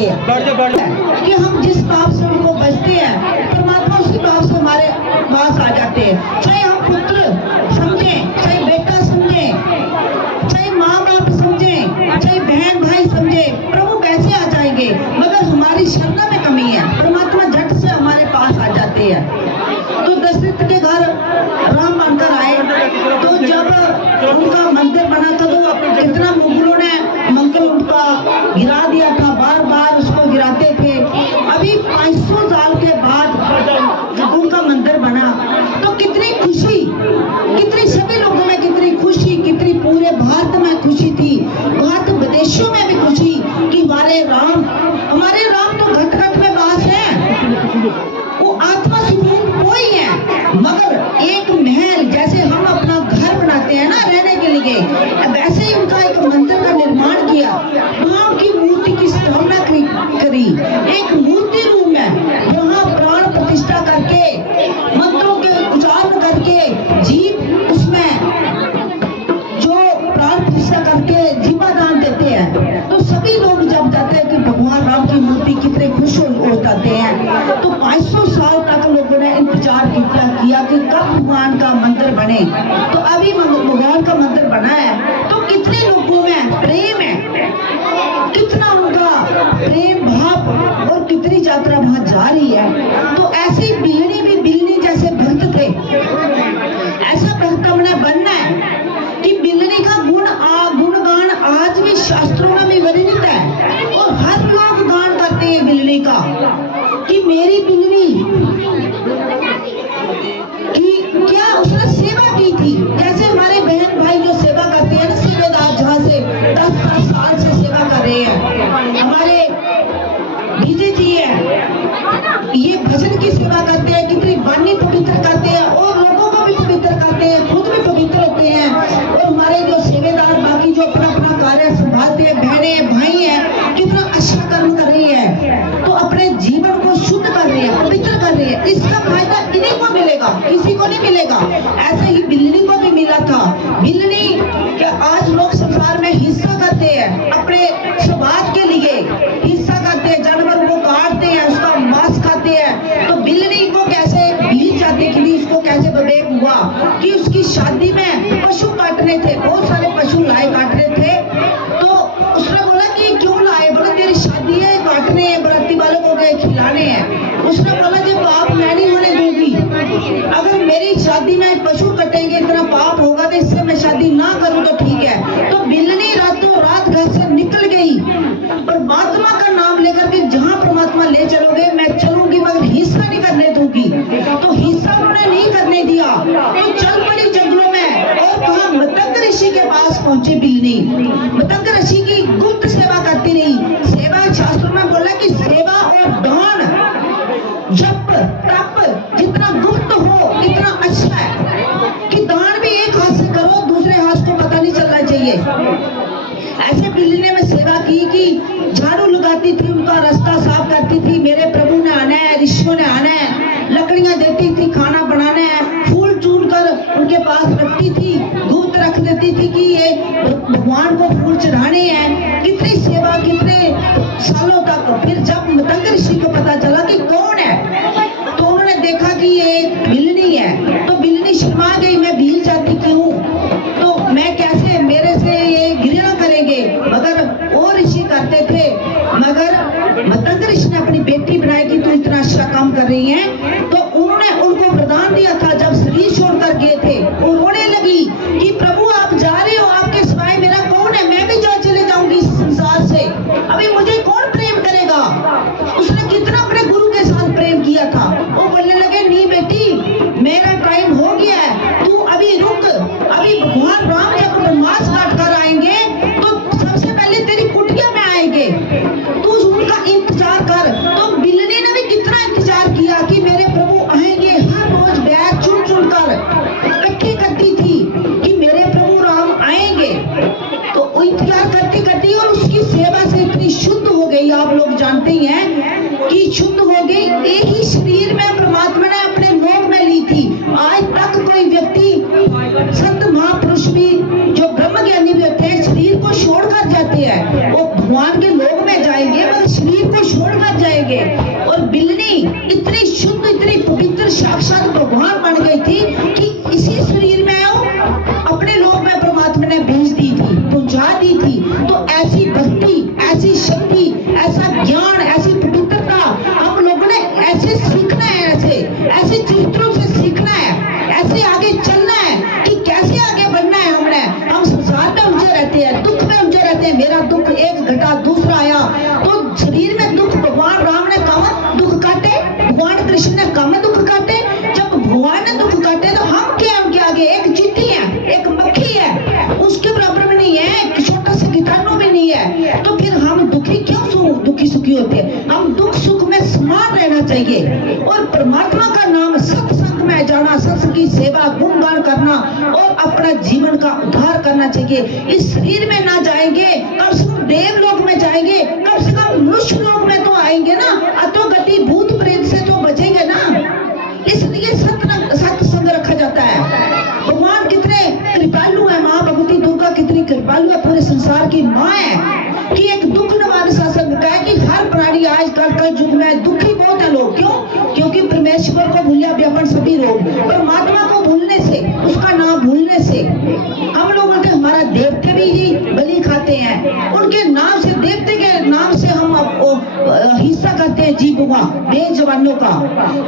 जाते हैं कि हम जिस पाप से उनको बचते हैं, परमात्मा उसी पाप से हमारे पास आ जाते हैं। चाहे हम पुत्र समझे, चाहे बेटा समझे, चाहे माँ बाप समझे, चाहे बहन भाई समझे, प्रभु कैसे आ जाएंगे, मगर हमारी श्रद्धा में कमी है, परमात्मा झट से हमारे पास आ जाते हैं। तो दशरथ के घर राम बनकर आए, तो जब उनका मंदिर बना था तो कितना मुगलों ने मंदिर उनका गिरा दिया था, बार बार उसको गिराते थे। अभी 500 साल के बाद उनका मंदिर बना, तो कितनी खुशी, कितनी सभी लोगों में कितनी खुशी, कितनी पूरे भारत में खुशी थी, भारत विदेशों में भी खुशी कि हमारे राम तो घट घट में वास है, वो आत्मा स्वरूप कोई है। मगर एक महल जैसे हम अपना घर बनाते हैं ना रहने के लिए, वैसे ही उनका एक मंदिर का निर्माण किया, वहां की मूर्ति की स्थापना करी, एक मूर्ति रूम में वहां प्राण प्रतिष्ठा करके, मंत्रों के उच्चारण करके, जीव उसमें जो प्राण प्रतिष्ठा करके जीवा दान देते हैं, तो सभी लोग जब जाते हैं कि भगवान राम की मूर्ति कितने खुश हो जाते हैं। तो 500 साल तक लोगों ने इंतजार किया कि कब भगवान का मंदिर बने, तो अभी भगवान का मंदिर बना है। तो कितने लोगों में प्रेम है, कितना उनका प्रेम भाव और कितनी यात्रा वहां जा रही है। तो ऐसी बिल्ली भी बिल्ली जैसे भक्त थे, ऐसा भक्त हमने बनना है कि बिल्ली का गुणगान आज भी शास्त्रों में भी वर्णित है, और हर लोग गान करते हैं बिल्ली का कि मेरी बिल्ली कि क्या उसने सेवा की थी। जैसे हमारे बहन भाई जो सेवा करते हैं ना, सेवेदार जहाँ से 10 साल से सेवा कर रहे हैं, हमारे दीदी जी है, ये भजन की सेवा करते हैं, कितनी वाणी पवित्र करते हैं और लोगों को भी पवित्र करते हैं, खुद भी पवित्र होते हैं। और हमारे जो सेवेदार बाकी जो अपना अपना कार्य संभालते हैं, बहने भाई हैं, कितना अच्छा कर्म कर रही है, तो अपने जीवन को शुद्ध कर रही है, पवित्र कर रही है। इसका फायदा इन्हीं को मिलेगा, किसी को नहीं मिलेगा। ऐसे ही बिल्ली को भी मिला था। बिल्ली के आज लोग संसार में हिस्सा करते हैं, अपने स्वाद के लिए हिस्सा करते हैं, जानवर को काटते हैं, उसका मांस खाते हैं। तो बिल्ली को कैसे बीत जाते कि उसको कैसे विवेक हुआ कि उसकी शादी में पशु काटने थे, बहुत सारे पशु लाए काटने थे। तो उसने बोला कि क्यों लाए, बोला तेरी शादी है, काटने हैं, बराती वालों को गए खिलाने हैं। उसने बोला जी पाप मैं नहीं होने दूंगी, अगर मेरी शादी में पशु कटेंगे इतना पाप होगा, तो इससे मैं शादी ना करूं तो ठीक है। तो बिल्ली रातों रात घर से निकल गई, परमात्मा का नाम लेकर के जहां परमात्मा ले चलोगे मैं चलूंगी, मगर हिस्सा नहीं करने दूंगी। तो हिस्सा उन्होंने नहीं करने दिया, तो चल पड़ी जंगलों में, और कहा मतंग ऋषि के पास पहुंचे बिल्ली। मतंग ऋषि की गुप्त सेवा करती रही। सेवा शास्त्रों में बोला कि सेवा और दान, जप तप जितना गुप्त हो इतना अच्छा है, कि दान भी एक हाथ से करो, दूसरे हाथ को पता नहीं चलना चाहिए। ऐसे बिल्ली ने मैं सेवा की कि झाड़ू लगाती थी, उनका रास्ता साफ करती थी, मेरे प्रभु ने आना है, ऋषियों ने आना है, लकड़ियां देती थी, खाना बनाना है, फूल चुन कर उनके पास रखती थी, गुप्त रख देती थी कि ये भगवान को फूल चढ़ाने हैं। कितनी सेवा, कितने सालों तक। फिर जब मतंग ऋषि को पता चला कि कौन है, तो उन्होंने देखा कि ये बिल्ली है। तो बिल्ली शर्मा गई, मैं भील जाती क्यों, तो मैं कैसे, मेरे से ये घृणा करेंगे, मगर वो ऋषि करते थे। मगर मतंग ऋषि ने अपनी बेटी बनाई कि तू इतना अच्छा काम कर रही है, तो उन्होंने उनको वरदान दिया था। जब शरीर छोड़कर गए थे, वो रोने लगी कि प्रभु आप जा रहे हो, आपके सिवाय मेरा कौन है, मैं भी जा चले जाऊंगी इस संसार से, अभी मुझे कौन प्रेम करेगा। उसने कितना अपने गुरु के साथ प्रेम किया था। वो बोलने लगे नहीं बेटी, मेरा टाइम हो गया है, तू अभी रुक, फिर साक्षात भगवान बन गई थी कि इसी शरीर में अपने लोक में परमात्मा ने भेज दी थी, पहुंचा दी थी। तो ऐसी भक्ति, ऐसी शक्ति, ऐसा ज्ञान, ऐसी पवित्रता हम लोगों ने ऐसे सीखना है, ऐसे चरित्रों से सीखना है, ऐसे आगे चलना है कि कैसे आगे बढ़ना है। हम संसार में उलझे रहते हैं, दुख में उलझे रहते हैं। मेरा दुख एक घटा दूसरा आया, तो शरीर में दुख भगवान राम ने कहा दुख काटे, भगवान कृष्ण ने कहा दुख काटे। जब भगवान ने दुख काटे तो हम क्या उनके आगे एक चींटी है, एक मक्खी है, उसके बराबर में नहीं है, एक छोटा सा कीटाणु भी नहीं है। तो फिर हम दुखी क्यों दुखी सुखी होते हैं? हम दुख सुख में समान रहना चाहिए और परमात्मा का नाम सत्संग में जाना, सत्संग की सेवा, गुणगान करना और अपना जीवन का उद्धार करना चाहिए। इस शरीर में ना जाएंगे, कम से कम देवलोक में जाएंगे, कम से कम मनुष्य लोक में तो आएंगे ना, अधोगति भूत प्रेत से तो बचेंगे ना। इसलिए सत्संग रखा जाता है। भगवान कितने कृपालु है, माँ भगवती दुर्गा कितनी कृपालु है, पूरे संसार की माँ है कि एक दुख निवारण सत्संग का है कि हर प्राणी आजकल का युग में दुखी बहुत है लोग। क्यों? क्योंकि परमेश्वर को भूलिया व्यापन सभी रोग, परमात्मा को भूलने से, उसका नाम भूलने से। हम लोग बोलते हमारा देवते भी ही बलि खाते हैं, उनके नाम से, देवते के नाम से हम हिस्सा करते हैं जीवों का, बेजवानों का।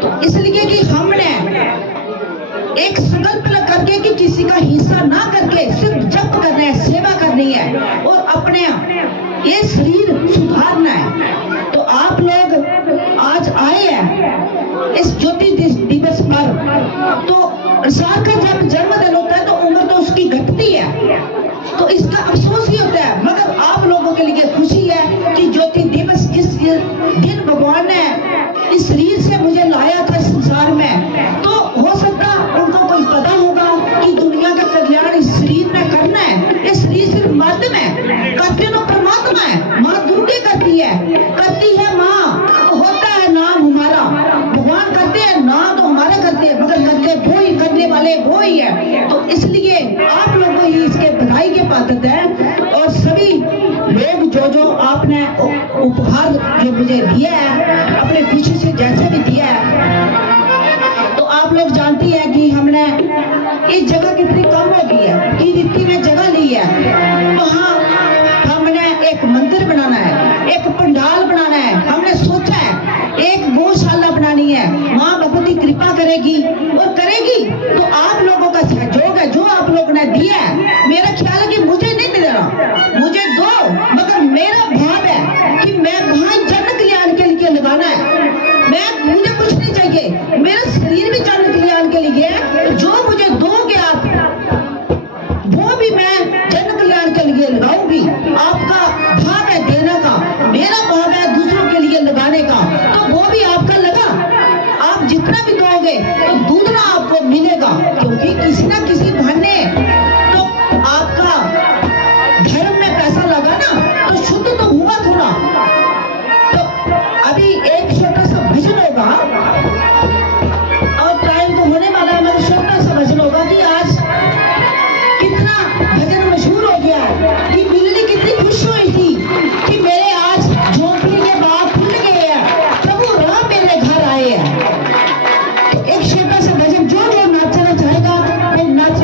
तो इसलिए कि हमने एक संकल्प करके कि किसी का हिस्सा ना करके सिर्फ जप करना है, सेवा करनी है और अपने ये शरीर सुधारना है। तो आप लोग आज आए हैं इस ज्योति दिवस पर, तो इंसान का जब जन्मदिन होता है तो उम्र तो उसकी घटती है, तो इसका अफसोस ही होता है। मगर आप लोगों के लिए खुशी है कि ज्योति दिवस जिस दिन भगवान ने इस शरीर से मुझे लाया था संसार में, तो हो सकता उनको कोई पता होगा कि दुनिया का कल्याण इस शरीर में करना है। ये शरीर सिर्फ माध्यम है, करते तो परमात्मा है, माँ दुर्गा करती है माँ, होता है नाम हमारा, भगवान करते हैं, नाम तो हमारा करते हैं, मगर करते वो ही, करने वाले वो ही है। तो इसलिए आप लोगों ही इसके बधाई के पात्र हैं। और सभी लोग जो आपने उपहार जो मुझे दिया है, अपने खुशी से जैसे भी दिया है, तो आप लोग जानती है कि हमने ये जगह कितनी कम हो गई है, कि रीति में जगह ली है, वहाँ हमने एक मंदिर बनाना है, एक पंडाल बनाना है। हमने सोचा है एक गौशाला बनानी है, माँ भगवती कृपा करेगी और करेगी तो आप लोगों का सहयोग है जो आप लोगों ने दिया है। मेरा ख्याल है कि मुझे नहीं देना, मुझे दो, मगर मेरा भाव है कि मैं वहां जन कल्याण के लिए लगाना है। मुझे कुछ नहीं चाहिए, मेरा शरीर भी जन कल्याण के लिए है, जो मुझे दोगे आप वो भी मैं जन कल्याण के लिए लगाऊंगी। आपका भाव है देने का, मेरा भाव है दूसरों के लिए लगाने का, तो वो भी आपका लगा। आप जितना भी दोगे तो दूसरा आपको मिलेगा, क्योंकि किसी ना किसी बहाने तो आपका धर्म में पैसा लगा ना, तो शुद्ध तो हुआ थोड़ा। तो अभी एक छोटा सा भजन होगा और टाइम तो होने वाला है, मगर छोटा सा भजन होगा कि आज कितना भजन मशहूर हो गया है कि बिल्ली कितनी खुश हुई थी कि मेरे आज झोंपड़ी के बाग खुल गए हैं, प्रभु राम मेरे घर आए हैं। तो एक छोटा सा भजन जो नाचना चाहेगा वो नाच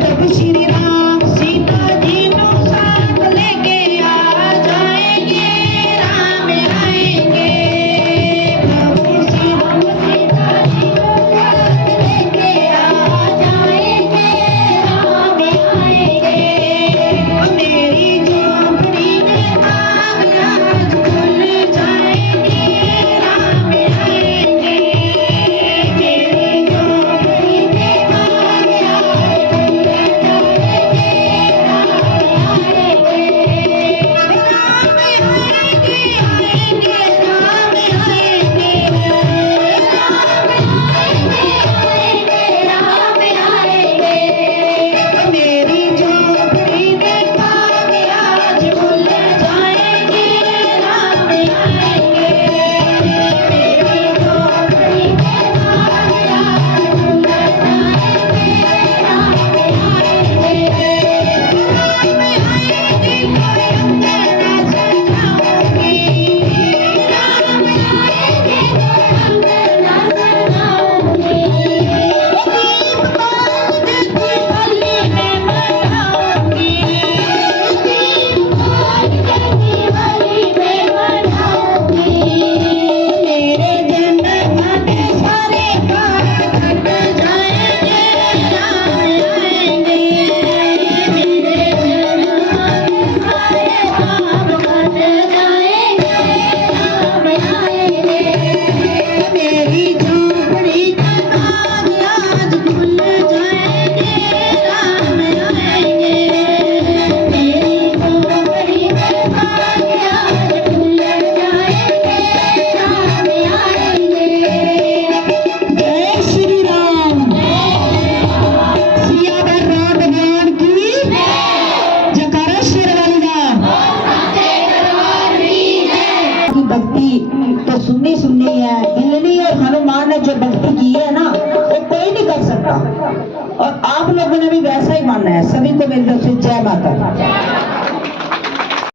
प्रभु श्री राम सीता जी को साथ लेके आ जाएंगे, राम आएंगे। प्रभु श्री राम सीता जी को साथ लेके आ जाएंगे, राम आएंगे। मेरी झोपड़ी में आग आज खुल जाएंगे, राम आएंगे। मेरी झोपड़ी में आग आज खुल जाएंगे, राम आएंगे। राम आएंगे, आएंगे, राम आएंगे। राम आएंगे, मेरी झोपड़ी में आग आज खुल जाएंगे, राम आएंगे। मेरी झोपड़ी में आग आज खुल जाएंगे, राम आएंगे। राम आएंगे, कोई अंगना सजाऊंगी। राम आएंगे, कोई अंगना सजाऊंगी। दीप बाज की गली में बनाऊंगी। दीप बाज की गली में बनाऊंगी। मेरे जन्म में सारे काम कट जाएंगे, राम आएंगे। मेरे जन्म में सारे काम कट जाएंगे, राम आएंगे। मेरी झोपड़ी का आग आज खुल जाएंगे, राम आएंगे। मेरी झोपड़ी का आग आज खुल जाएंगे, राम आएंगे। जय श्री राम। सियावर राम भगवान की जयकारा शेरवाली का। की भक्ति तो सुननी सुननी है। हिलनी और हनुमान ने जो भक्ति की है ना, वो कोई नहीं कर सकता। और आप लोगों ने भी वैसा ही मानना है। सभी को मेरी तरफ से जय माता दी।